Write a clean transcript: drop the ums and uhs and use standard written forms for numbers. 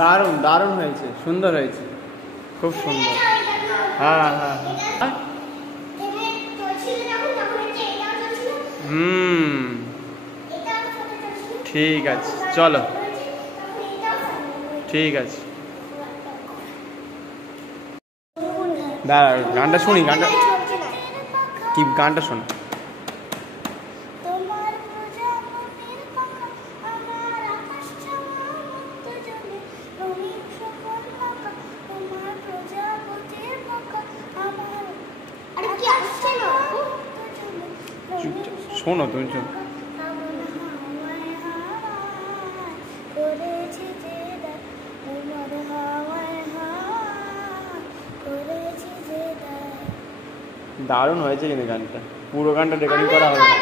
দারুণ দারুণ হয়েছে, সুন্দর হয়েছে, খুব সুন্দর। হ্যাঁ হ্যাঁ হ্যাঁ। ঠিক আছে, চলো, ঠিক আছে। দাঁড়া, গানটা শুনি, গানটা কি, গানটা শোনো। শোনো তুমি, শোনো। দারুণ হয়েছে কিন্তু গানটা, পুরো গানটা রেকর্ডিং করা হবে না।